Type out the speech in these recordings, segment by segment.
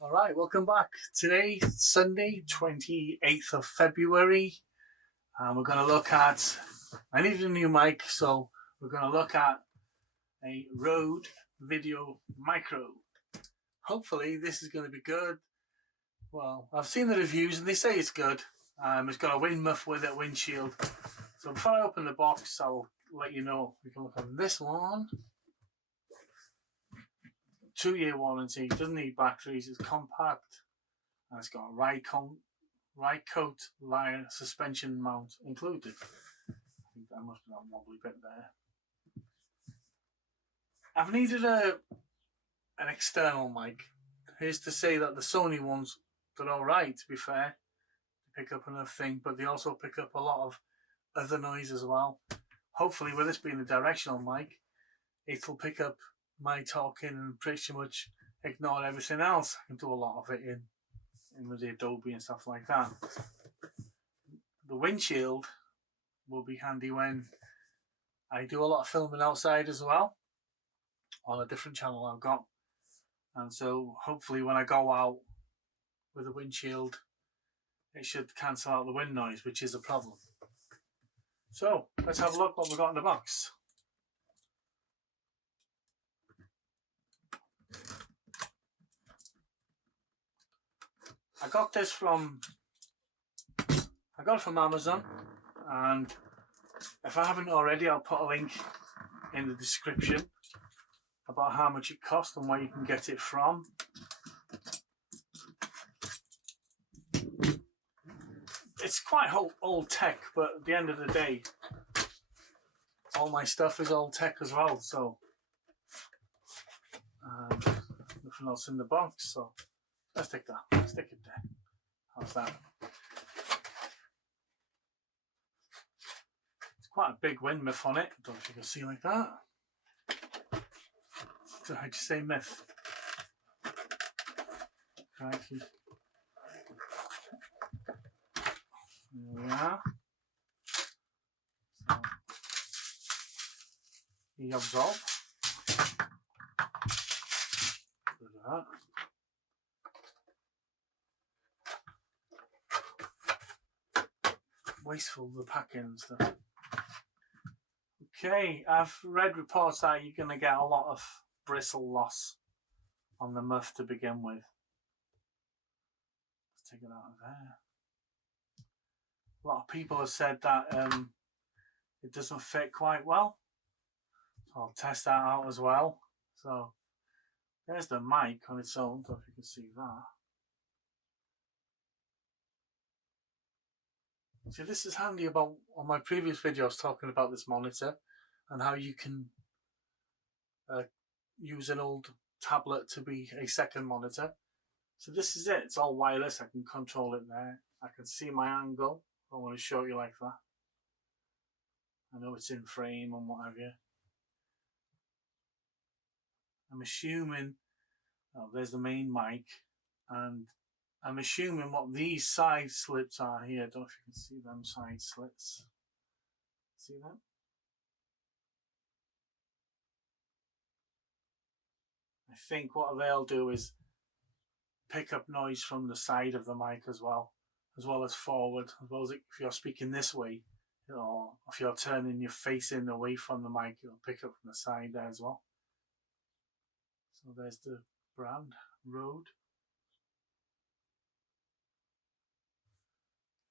Alright, welcome back. Today, Sunday, 28th of February, and we're going to look at, I needed a new mic, so we're going to look at a RØDE VIDEOMICRO. Hopefully this is going to be good. Well, I've seen the reviews and they say it's good. It's got a wind muff with it, windshield. So before I open the box, I'll let you know. We can look at this one. 2-year warranty, doesn't need batteries, it's compact, and it's got a ride coat line suspension mount included. I think that must be that wobbly bit there. I've needed an external mic. Here's to say that the Sony ones, they're alright, to be fair. They pick up enough thing, but they also pick up a lot of other noise as well. Hopefully with this being a directional mic, it'll pick up my talking and pretty much ignore everything else. I can do a lot of it in with the Adobe and stuff like that. The windshield will be handy when I do a lot of filming outside as well on a different channel I've got, and so hopefully when I go out with the windshield it should cancel out the wind noise, which is a problem. So let's have a look what we've got in the box. I got it from Amazon, and if I haven't already, I'll put a link in the description about how much it costs and where you can get it from. It's quite old tech, but at the end of the day, all my stuff is old tech as well, so nothing else in the box, so let's stick it there. How's that? It's quite a big wind muff on it. I don't know if you can see like that. So how'd you say myth? Crikey. There we are. So, the absorb. Look at that. Wasteful, the packing and stuff. Okay, I've read reports that you're going to get a lot of bristle loss on the muff to begin with. Let's take it out of there. A lot of people have said that it doesn't fit quite well. So I'll test that out as well. So there's the mic on its own, I don't know if you can see that. See, this is handy about on my previous videos talking about this monitor and how you can use an old tablet to be a second monitor. So this is it, it's all wireless, I can control it there. I can see my angle, I want to show you like that. I know it's in frame and what have you. I'm assuming, oh, there's the main mic, and I'm assuming what these side slits are here. I don't know if you can see them side slits. See that? I think what they'll do is pick up noise from the side of the mic as well as forward, as well as if you're speaking this way, or if you're turning your face in away from the mic, it'll pick up from the side there as well. So there's the brand, RØDE.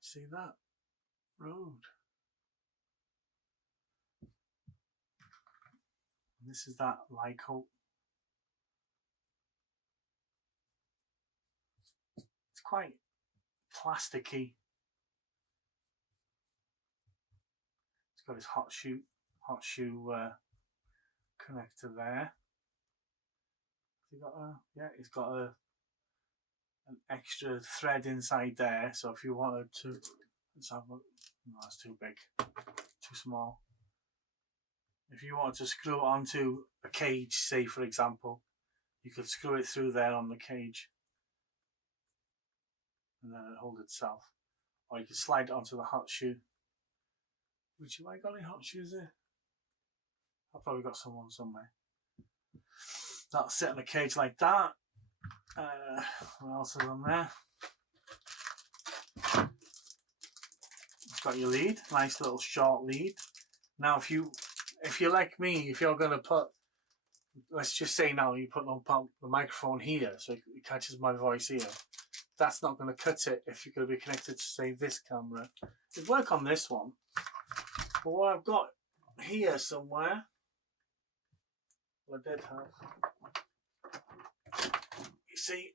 See that? RØDE. And this is that light coat. It's quite plasticky. It's got his hot shoe connector there. It's got an extra thread inside there, so if you wanted to, let's have a look. No, that's too big, too small. If you wanted to screw it onto a cage, say for example, you could screw it through there on the cage and then it'll hold itself, or you could slide it onto the hot shoe. Which, have I got any hot shoes here? I've probably got someone somewhere. That'll sit on a cage like that, What else is on there? It's got your lead, nice little short lead. Now if you're like me, if you're gonna put, let's just say now you put the microphone here so it catches my voice here, that's not going to cut it if you're going to be connected to, say, this camera. It'd work on this one, but what I've got here somewhere, well, I did have, you see,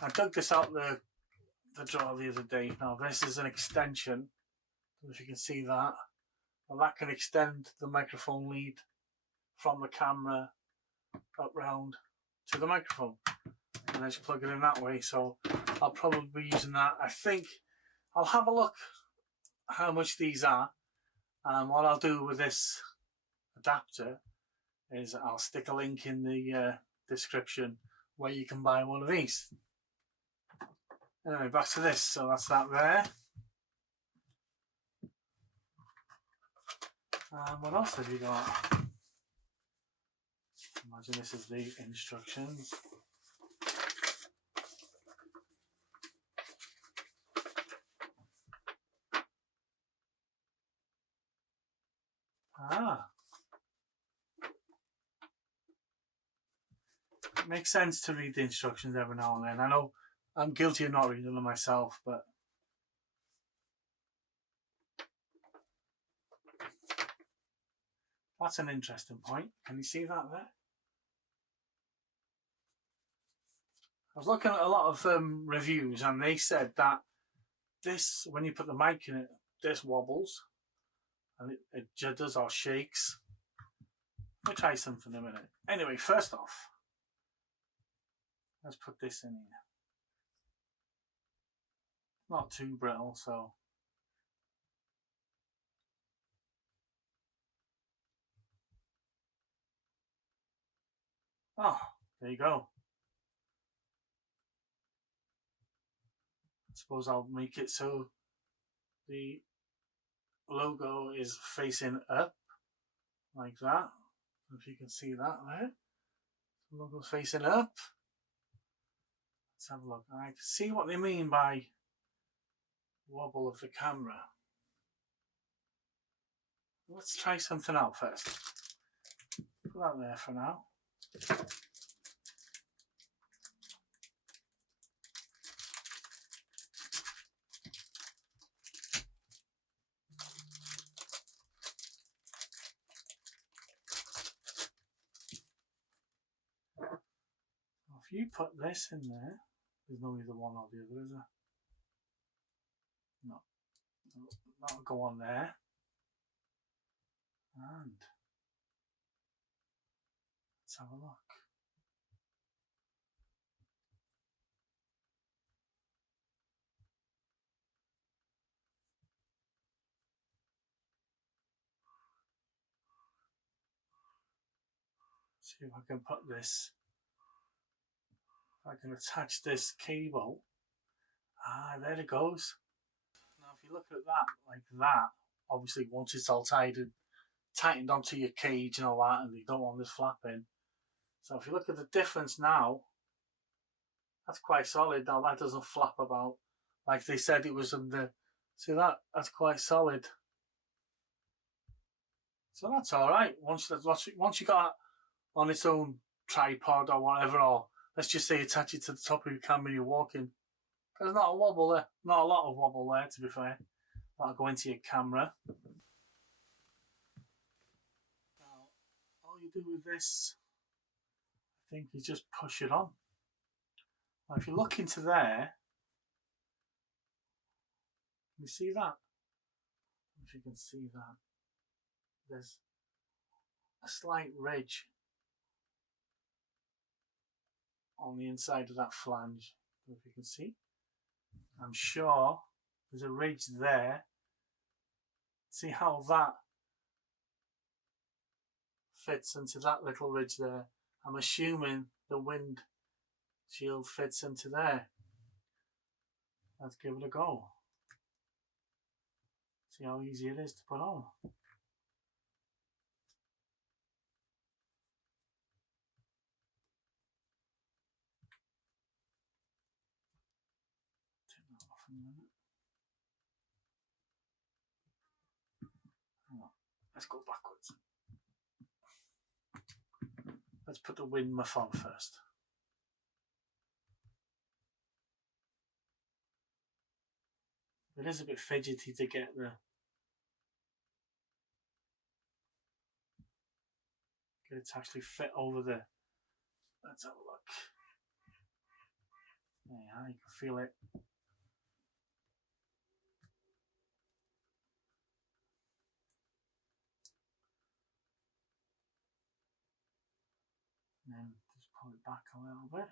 I dug this out the drawer the other day. Now this is an extension, I don't know if you can see that. Well, that can extend the microphone lead from the camera up round to the microphone, and I just plug it in that way. So I'll probably be using that. I think I'll have a look how much these are, and what I'll do with this adapter is I'll stick a link in the description where you can buy one of these. Anyway, back to this. So that's that there. What else have you got? Imagine this is the instructions. It makes sense to read the instructions every now and then. I know I'm guilty of not reading them myself, but that's an interesting point. Can you see that there? I was looking at a lot of reviews, and they said that this, when you put the mic in it, this wobbles and it judders or shakes. We'll try something in a minute. Anyway, first off, let's put this in here. Not too brittle, so oh, there you go. I suppose I'll make it so the logo is facing up like that. If you can see that there, the logo's facing up. Let's have a look. I can see what they mean by wobble of the camera. Let's try something out first. Put that there for now. If you put this in there, there's no either one or the other, is there? No. That'll go on there. And let's have a look. See if I can put this, if I can attach this cable. There it goes. Now if you look at that like that, obviously once it's all tightened onto your cage and all that, and you don't want this flapping. So if you look at the difference now, that's quite solid. Now that doesn't flap about like they said it was in the, see that? That's quite solid. So that's alright. Once you got it on its own tripod or whatever, or let's just say attach it to the top of your camera you're walking, there's not a wobble there, not a lot of wobble there, to be fair. That'll go into your camera. Now all you do with this, I think, is just push it on. Now if you look into there, can you see that? If you can see that, there's a slight ridge on the inside of that flange. If you can see, I'm sure there's a ridge there. See how that fits into that little ridge there? I'm assuming the wind shield fits into there. Let's give it a go. See how easy it is to put on. Let's go backwards. Let's put the wind muff on first. It is a bit fidgety to get it to actually fit over there. Let's have a look. Yeah, you can feel it. And then just pull it back a little bit.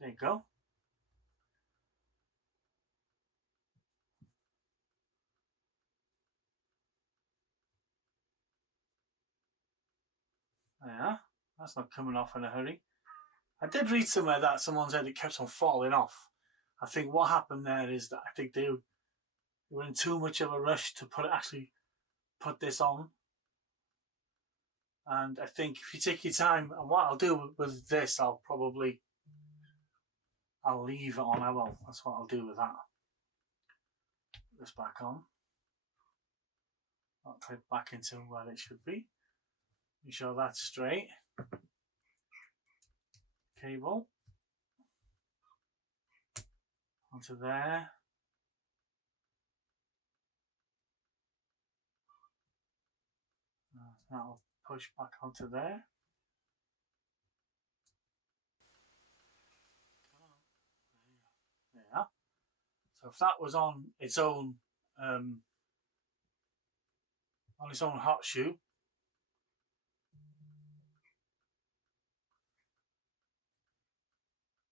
There you go. Yeah, that's not coming off in a hurry. I did read somewhere that someone said it kept on falling off. I think what happened there is that I think they were in too much of a rush to actually put this on. And I think if you take your time, and what I'll do with this, I'll leave it on. I will. That's what I'll do with that. Put this back on. I'll clip back into where it should be. Make sure that's straight. Cable onto there. That'll push back onto there. Yeah. So if that was on its own hot shoe,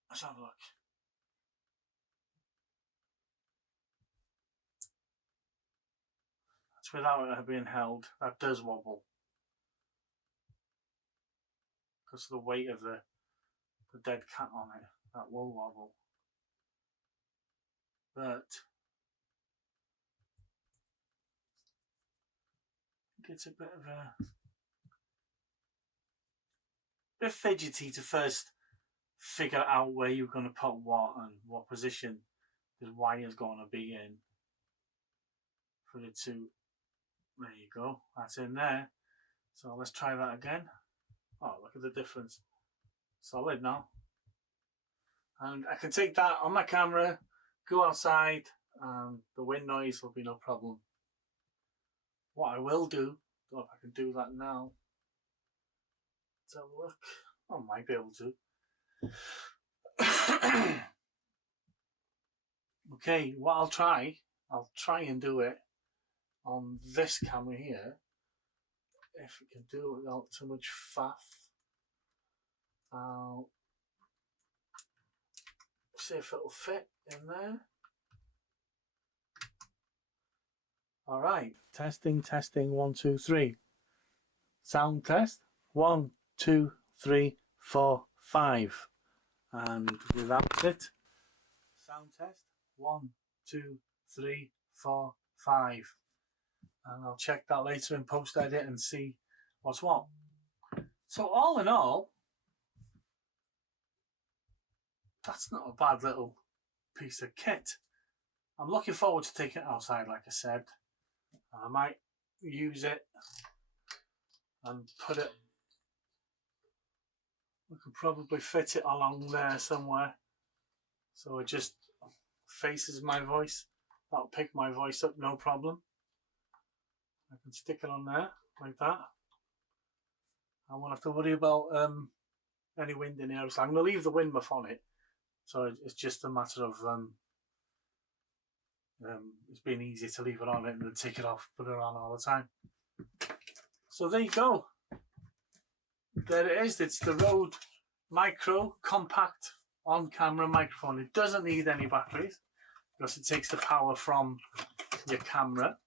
let's have a look. That's without it being held. That does wobble because of the weight of the dead cat on it. That will wobble. But I think it's a bit fidgety to first figure out where you're going to put what and what position the wire's going to be in for it to. There you go. That's in there. So let's try that again. Oh, look at the difference. Solid now. And I can take that on my camera, go outside, and the wind noise will be no problem. What I will do, I don't know if I can do that now. Let's have a look. I might be able to. Okay, what I'll try and do it on this camera here. If we can do it without too much faff. I'll see if it'll fit in there. All right, testing, 1, 2, 3. Sound test, 1, 2, 3, 4, 5. And without it, sound test, 1, 2, 3, 4, 5. And I'll check that later in post edit and see what's what. So all in all, that's not a bad little piece of kit. I'm looking forward to taking it outside, like I said. I might use it and put it, we could probably fit it along there somewhere so it just faces my voice. That'll pick my voice up, no problem. I can stick it on there like that. I won't have to worry about any wind in here. So I'm going to leave the wind muff on it, so it's just a matter of it's been easy to leave it on it and then take it off, put it on all the time. So there you go. There it is. It's the RØDE Micro compact on-camera microphone. It doesn't need any batteries because it takes the power from your camera.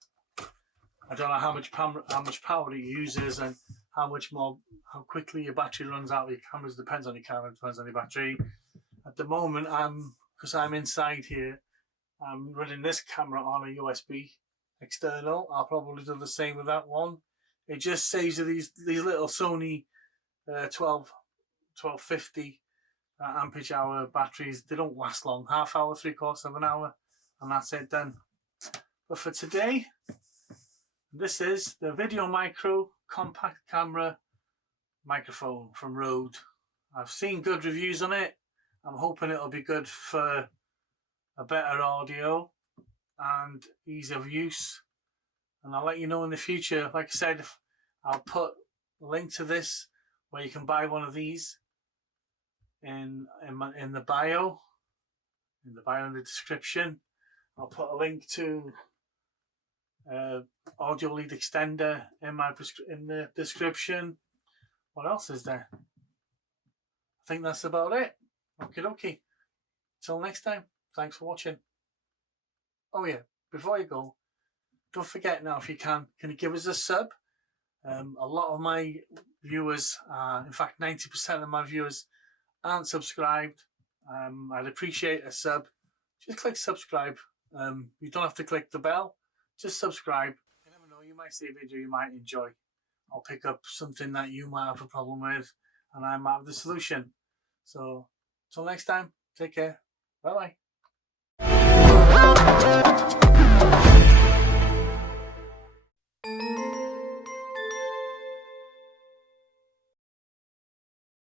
I don't know how much power it uses and how quickly your battery runs out of your cameras. Depends on your camera, depends on your battery. At the moment, because I'm inside here, I'm running this camera on a USB external. I'll probably do the same with that one. It just saves you these little Sony 1250 ampage hour batteries. They don't last long, half hour, 3/4 of an hour, and that's it done. But for today, this is the VideoMicro compact camera microphone from Rode. I've seen good reviews on it. I'm hoping it'll be good for a better audio and ease of use, and I'll let you know in the future. Like I said, I'll put a link to this where you can buy one of these in the bio, in the description. I'll put a link to audio lead extender in the description. What else is there? I think that's about it. Okie dokie. Till next time, thanks for watching. Oh yeah, before you go, don't forget now, if you can you give us a sub? A lot of my viewers, in fact 90% of my viewers, aren't subscribed. I'd appreciate a sub. Just click subscribe. You don't have to click the bell. Just subscribe. You never know, you might see a video you might enjoy. I'll pick up something that you might have a problem with, and I might have the solution. So, till next time, take care. Bye bye.